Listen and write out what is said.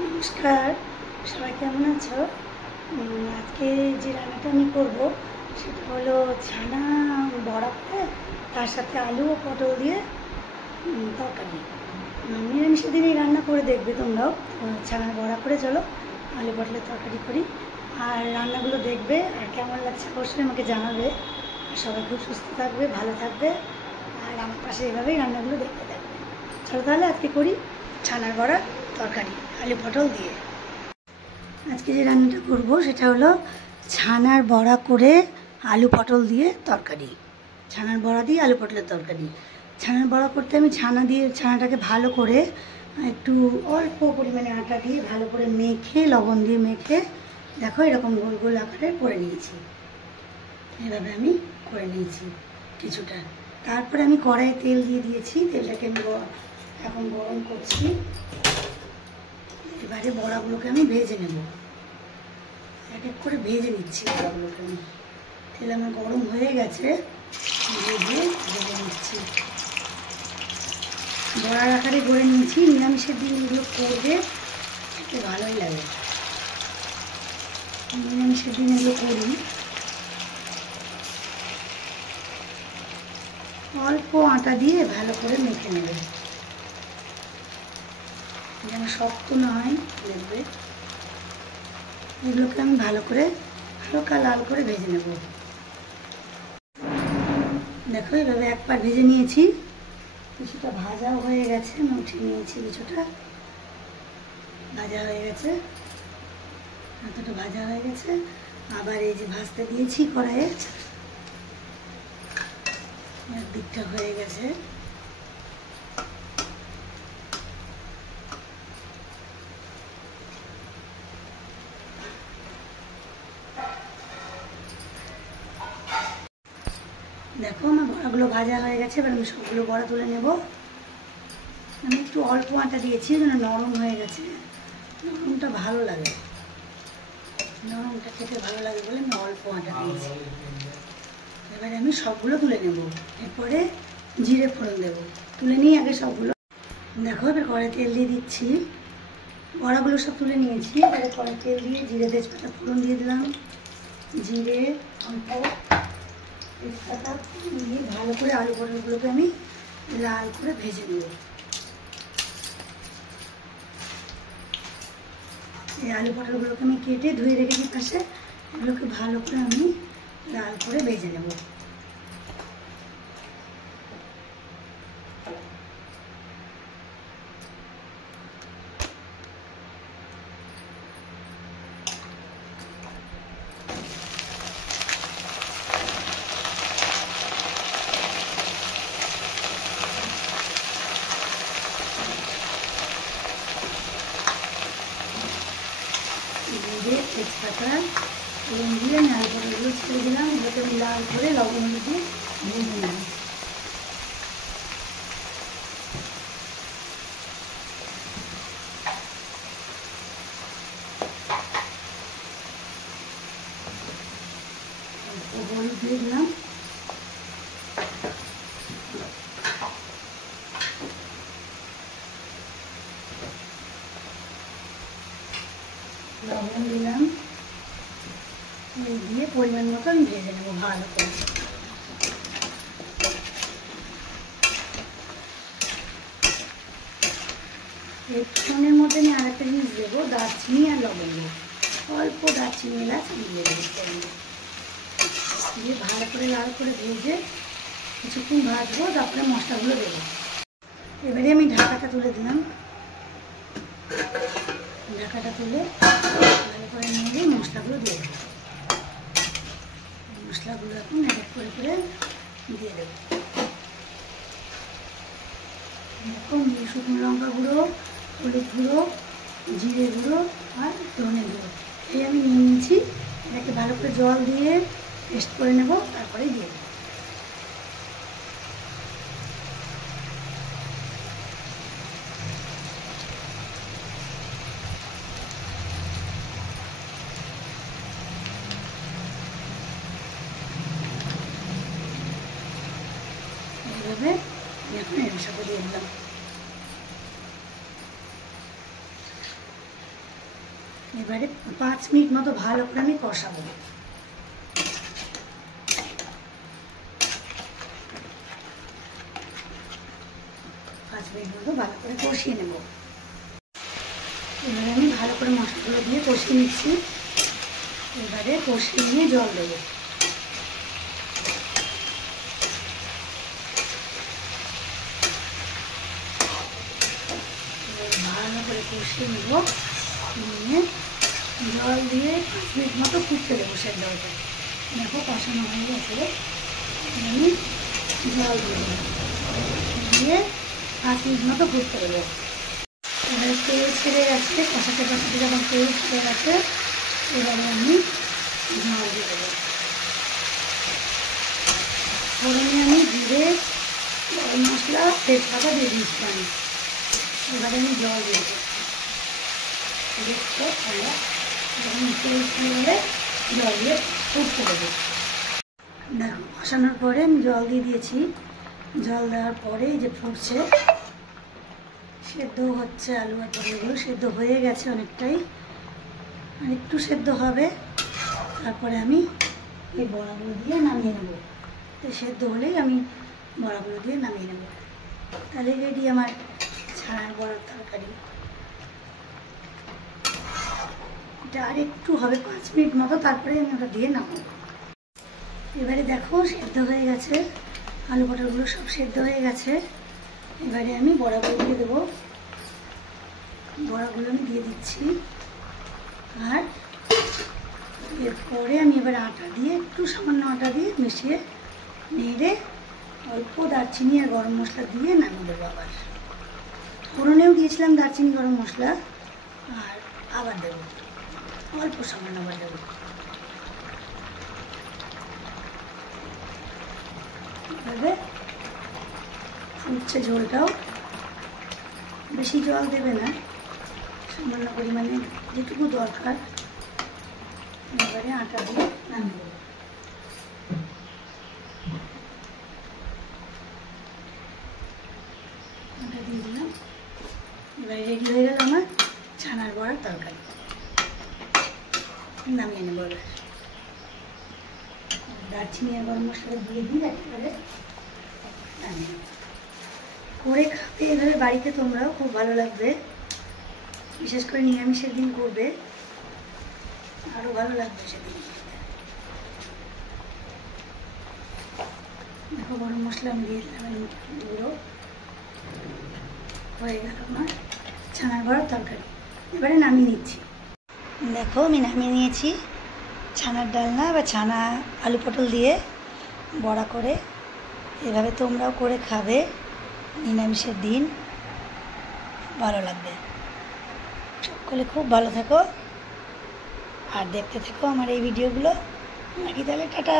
নমস্কার, সবাই কেমন আছো? আজকে যে রান্নাটা আমি করব সেটা হলো ছানা বড়া করে তার সাথে আলু ও পটল দিয়ে তরকারি। নিরামিষের দিনেই রান্না করে দেখবে তোমরাও। ছানার বড়া করে চলো আলু পটলের তরকারি করি। আর রান্নাগুলো দেখবে আর কেমন লাগছে অবশ্যই আমাকে জানাবে। আর সবাই খুব সুস্থ থাকবে, ভালো থাকবে, আর আমার পাশে এভাবেই রান্নাগুলো দেখতে থাকবে। চলো তাহলে আজকে করি ছানার বড়া তরকারি আলু পটল দিয়ে। আজকে যে রান্নাটা করব সেটা হলো ছানার বড়া করে আলু পটল দিয়ে তরকারি। ছানার বড়া দিয়ে আলু পটলের তরকারি। ছানার বড়া করতে আমি ছানাটাকে ভালো করে একটু অল্প পরিমাণে আটা দিয়ে ভালো করে মেখে, লবণ দিয়ে মেখে, দেখো এরকম গোল গোল আকারে করে নিয়েছি। এভাবে আমি করে নিয়েছি কিছুটা। তারপরে আমি কড়াইয়ে তেল দিয়ে দিয়েছি। তেলটাকে আমি এখন গরম করছি। এবারে বড়াগুলোকে আমি ভেজে নেব। এক এক করে ভেজে নিচ্ছি বড়াগুলোকে আমি। তেল আমার গরম হয়ে গেছে, ভেজে নিচ্ছি। বড়ার আকারে করে নিয়েছি। নিরামিষের দিন এগুলো করবে, খেতে ভালোই লাগে। নিরামিষের দিন এগুলো করি। অল্প আটা দিয়ে ভালো করে মেখে নেবে, যেন শক্ত না হয়। দেখবে এগুলোকে আমি ভালো করে হালকা লাল করে ভেজে নেব। দেখো এভাবে একবার ভেজে নিয়েছি। কিছুটা ভাজাও হয়ে গেছে, আমি উঠিয়ে নিয়েছি। কিছুটা ভাজা হয়ে গেছে, এতটা ভাজা হয়ে গেছে। আবার এই যে ভাজতে দিয়েছি কড়াইয়ে, একদিকটা হয়ে গেছে। দেখো আমার বড়াগুলো ভাজা হয়ে গেছে। এবার আমি সবগুলো বড়া তুলে নেব। আমি একটু অল্প আটা দিয়েছি, যেন নরম হয়ে গেছে। নরমটা ভালো লাগে, নরমটা খেতে ভালো লাগে বলে আমি অল্প আটা দিয়েছি। এবারে আমি সবগুলো তুলে নেব। এরপরে জিরে ফোড়ন দেব। তুলে নিয়ে আগে সবগুলো। দেখো এবার কড়াই তেল দিয়ে দিচ্ছি। বড়াগুলো সব তুলে নিয়েছি। এবারে কড়াই তেল দিয়ে জিরে তেজপাতা ফোড়ন দিয়ে দিলাম। জিরে অল্প তেজপাতা দিয়ে ভালো করে আলু পটলগুলোকে আমি লাল করে ভেজে নেব। এই আলু পটলগুলোকে আমি কেটে ধুয়ে রেখেছি পাশে। এগুলোকে ভালো করে আমি লাল করে ভেজে নেব। তেজপাতা ফোড়ন দিয়ে নাল পটলগুলো ছেড়ে দিলাম। এগুলোকে আমি লাল করে লবণ দিয়ে ভেজে নিলাম। হলুদ দিয়ে দিলাম। লবণ দিলাম। এই দিয়ে পরিমাণ মতো আমি ভেজে নেবো ভালো করে। এই ফোড়নের মধ্যে আমি আর একটা জিনিস দেবো, দারচিনি আর লবঙ্গ। অল্প দারচিনি এলাচ দিয়ে দেবো। দিয়ে ভালো করে লাল করে ভেজে কিছুক্ষণ ভাজবো, তারপরে মশলাগুলো দেবো। এবারে আমি ঢাকাটা তুলে দিলাম। ঢাকাটা তুলে ভালো করে নিয়ে মশলাগুলো দিয়ে দেবো। মশলাগুলো এখন এক করে দিয়ে দেবো। এখন শুকনো লঙ্কা গুঁড়ো, হলুদ গুঁড়ো, জিরে গুঁড়ো আর ধনে গুঁড়ো এই আমি নিয়ে নিয়েছি। এটাকে ভালো করে জল দিয়ে পেস্ট করে নেব, তারপরে দিয়ে দেবো। এইভাবে এখন এর সাথে দিয়ে দিলাম। এবারে 5 মিনিট মতো ভালো করে আমি কষাবো। 5 মিনিট মতো ভালো করে কষিয়ে নেব। এবারে আমি ভালো করে মশলাগুলো দিয়ে কষিয়ে নিচ্ছি। এবারে কষিয়ে নিয়ে জল দেবো। ভালো করে কষিয়ে নেব, নিয়ে জল দিয়ে 5 মিনিট মতো ফুটতে দেবো। সেই জলটা দেখো কষানো হয়ে গেছে। আমি জল দিয়ে 5 মিনিট মতো ফুটতে দেবো। এবারে তেল ছেড়ে গেছে, কষাতে কষাতে যখন তেল ছেড়ে গেছে এবারে আমি জল দিয়ে দেবো। ফোড়নে আমি জিরে, গরম মশলা, তেজপাতা দিয়ে দিচ্ছিলাম। এবারে আমি জল দিয়ে দেবো। দেখো আমরা যখন তেল ছেড়ে গেলে জল দিয়ে ফুটতে দেবো। দেখো কষানোর পরে আমি জল দিয়ে দিয়েছি। জল দেওয়ার পরে যে ফুটছে, সেদ্ধ হচ্ছে, আলু আর পটলগুলো সেদ্ধ হয়ে গেছে অনেকটাই, আর একটু সেদ্ধ হবে। তারপরে আমি এই বড়াগুলো দিয়ে নামিয়ে নেব। তো সেদ্ধ হলেই আমি বড়াগুলো দিয়ে নামিয়ে নেব। তাহলে রেডি আমার ছানার বড়ার তরকারি। এটা আর একটু হবে 5 মিনিট মতো, তারপরে আমি ওটা দিয়ে নামাবো। এবারে দেখো সেদ্ধ হয়ে গেছে, আলু পটলগুলো সব সেদ্ধ হয়ে গেছে। এবারে আমি বড়াগুলো দিয়ে দেবো। বড়াগুলো আমি দিয়ে দিচ্ছি। আর এরপরে আমি এবার আটা দিয়ে, একটু সামান্য আটা দিয়ে মিশিয়ে নেড়ে অল্প দারচিনি আর গরম মশলা দিয়ে নামিয়ে দেবো। আবার ফোড়নেও দিয়েছিলাম দারচিনি গরম মশলা, আর আবার দেবো অল্প সামান্য, আবার দেবো। এভাবে ফুটছে ঝোলটাও, বেশি জল দেবে না, সামান্য পরিমাণে যেটুকু দরকার। এবারে আটা দিয়ে নামিয়ে দেবো। আটা দিয়ে দিলাম। এবারে রেডি হয়ে গেল আমার ছানার বড়ার তরকারি। নামিয়ে নেবো। এবার দারচিনি আর গরম মশলা দিয়ে দিই একেবারে নামিয়ে নেব। করে খাবে এভাবে বাড়িতে তোমরাও, খুব ভালো লাগবে। বিশেষ করে নিরামিষের দিন করবে, আরও ভালো লাগবে সেদিন। দেখো গরম মশলা আমি দিয়ে দিলাম গুঁড়ো। হয়ে গেল আমার ছানার বড়ার তরকারি। এবারে নামিয়ে নিচ্ছি। দেখো আমি নামিয়ে নিয়েছি ছানার ডালনা বা ছানা আলু পটল দিয়ে বড়া করে। এভাবে তোমরাও করে খাবে নিরামিষের দিন, ভালো লাগবে। সকলে খুব ভালো থেকো আর দেখতে থেকো আমার এই ভিডিওগুলো। নাকি তাহলে টাটা।